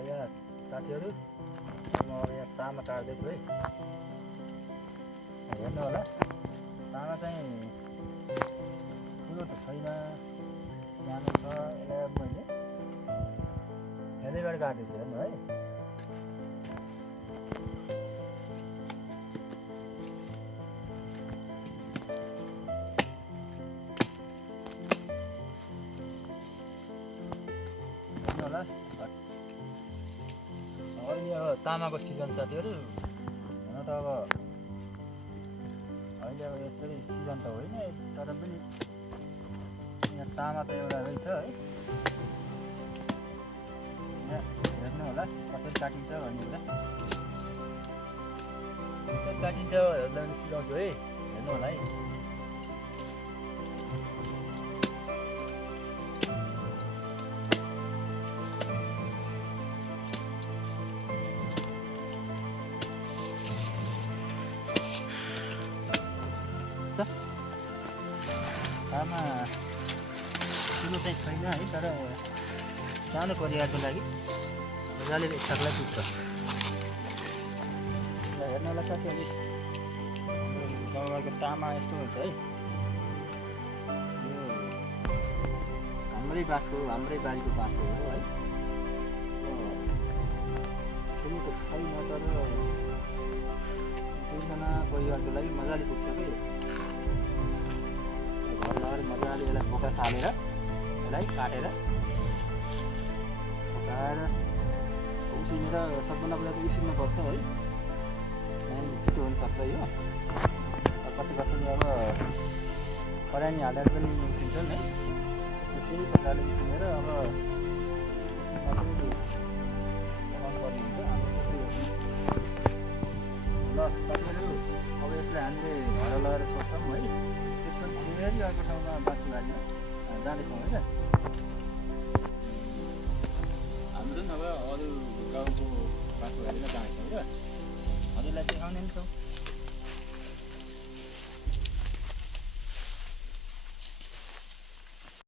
यहाँ साथीहरू म यहाँ तामा काट्दैछु है हेर्नु होला तामा चाहिँ ठुलो त छैन सानो छ यसलाई मैले हेर्दैबाट काट्दैछु हेर्नु है हेर्नु होला अहिले अब तामाको सिजन साथीहरू हुन त अब अहिले अब यसरी सिजन त होइन तर पनि यहाँ तामा त एउटा रहेछ है यहाँ हेर्नु होला कसरी काटिन्छ भन्ने कुरा कसरी काटिन्छ हेर्दा पनि सिकाउँछु है हेर्नु होला है तामा ठुलो चाहिँ छैन है तर सानो परिवारको लागि मजाले एकसाथलाई पुग्छ हेर्नु होला साथीहरू गाउँघरको तामा यस्तो हुन्छ है यो हाम्रै बारीको बाँस हो है ठुलो त छैन तर दुईजना परिवारको लागि मजाले पुग्छ कि मजाले यसलाई बोका फालेर यसलाई काटेर पकाएर उसिनेर सबभन्दा पहिला त उसिन्नुपर्छ है छिटो हुनसक्छ यो कसैले अब खरानी हालेर पनि उसिन्छन् है त्यही प्रकारले उसिनेर अब पर्ने हुन्छ ल साथीहरू अब यसलाई हामीले घर लगेर छोड्छौँ है त्यसपछि फेरि अर्को ठाउँमा बाँसको बारीमा जानेछौँ होइन हाम्रो पनि अब अरू गाउँको बाँसको बारीमा जानेछौँ र हजुरलाई देखाउने पनि छौँ